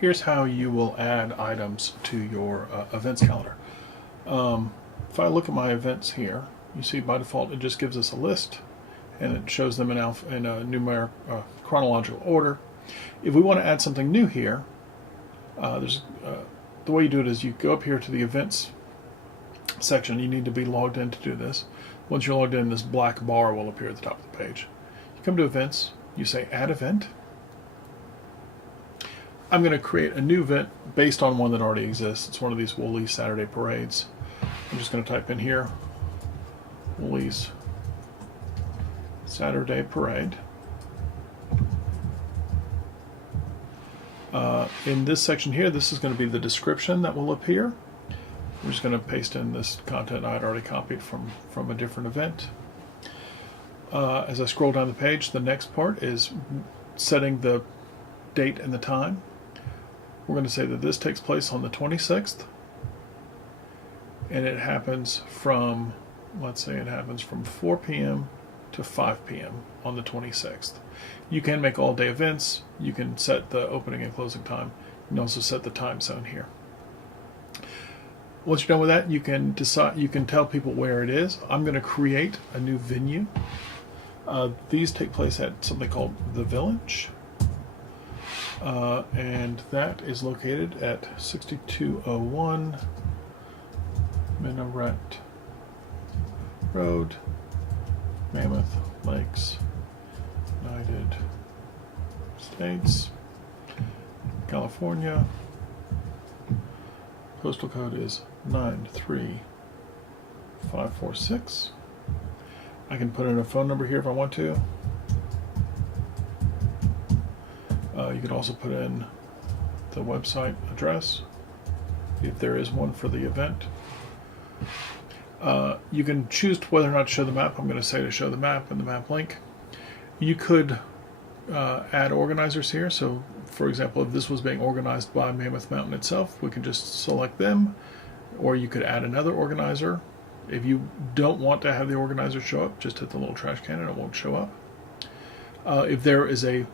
Here's how you will add items to your events calendar. If I look at my events here, you see by default it just gives us a list and it shows them in a numeric chronological order. If we want to add something new here, the way you do it is you go up here to the events section. You need to be logged in to do this. Once you're logged in, this black bar will appear at the top of the page. You come to events, you say add event. I'm going to create a new event based on one that already exists. It's one of these Woolies Saturday parades. I'm just going to type in here Woolies Saturday parade. In this section here, this is going to be the description that will appear. I'm just going to paste in this content I'd already copied from a different event. As I scroll down the page, the next part is setting the date and the time. We're going to say that this takes place on the 26th, and it happens from, let's say it happens from 4 p.m. to 5 p.m. on the 26th. You can make all-day events. You can set the opening and closing time. You can also set the time zone here. Once you're done with that, you can decide. You can tell people where it is. I'm going to create a new venue. These take place at something called the Village. And that is located at 6201 Minaret Road, Mammoth Lakes, United States, California. Postal code is 93546. I can put in a phone number here if I want to. You could also put in the website address, if there is one for the event. You can choose whether or not to show the map. I'm going to say to show the map and the map link. You could add organizers here. So, for example, if this was being organized by Mammoth Mountain itself, we can just select them, or you could add another organizer. If you don't want to have the organizer show up, just hit the little trash can and it won't show up. If there is a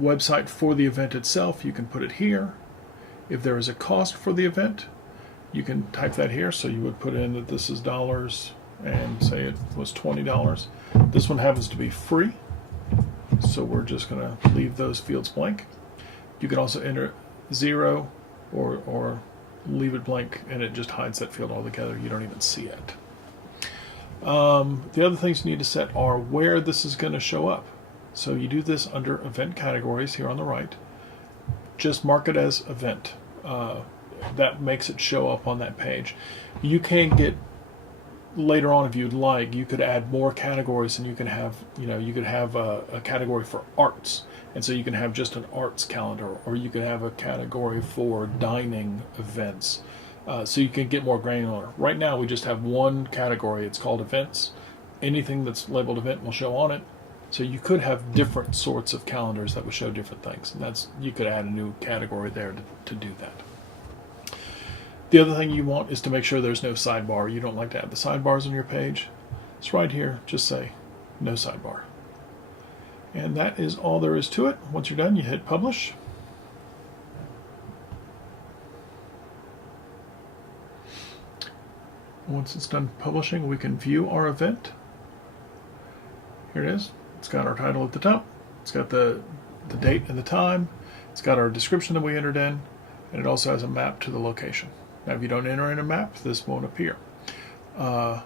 website for the event itself, you can put it here. If there is a cost for the event, you can type that here. So you would put in that this is dollars and say it was $20. This one happens to be free, so we're just going to leave those fields blank. You can also enter 0 or leave it blank and it just hides that field altogether. You don't even see it. The other things you need to set are where this is going to show up. So you do this under event categories here on the right. Just mark it as event. That makes it show up on that page. You can get later on, if you'd like, you could add more categories, and you can have, you could have a category for arts, and so you can have just an arts calendar, or you could have a category for dining events. So you can get more granular. Right now, we just have one category. It's called events. Anything that's labeled event will show on it. So you could have different sorts of calendars that would show different things, and you could add a new category there to do that. The other thing you want is to make sure there's no sidebar. You don't like to have the sidebars on your page. It's right here. Just say no sidebar. And that is all there is to it. Once you're done, you hit publish. Once it's done publishing, we can view our event. Here it is. It's got our title at the top. It's got the date and the time. It's got our description that we entered in. And it also has a map to the location. Now, if you don't enter in a map, this won't appear. That's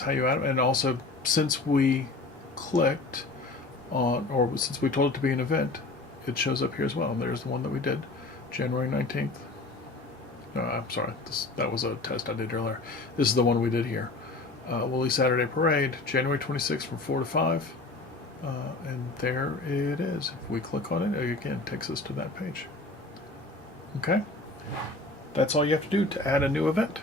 how you add it. And also, since we clicked on, or since we told it to be an event, it shows up here as well. And there's the one that we did, January 19th. No, I'm sorry. That was a test I did earlier. This is the one we did here. Woolly Saturday Parade, January 26th from 4 to 5. And there it is. If we click on it, again, it takes us to that page. Okay? That's all you have to do to add a new event.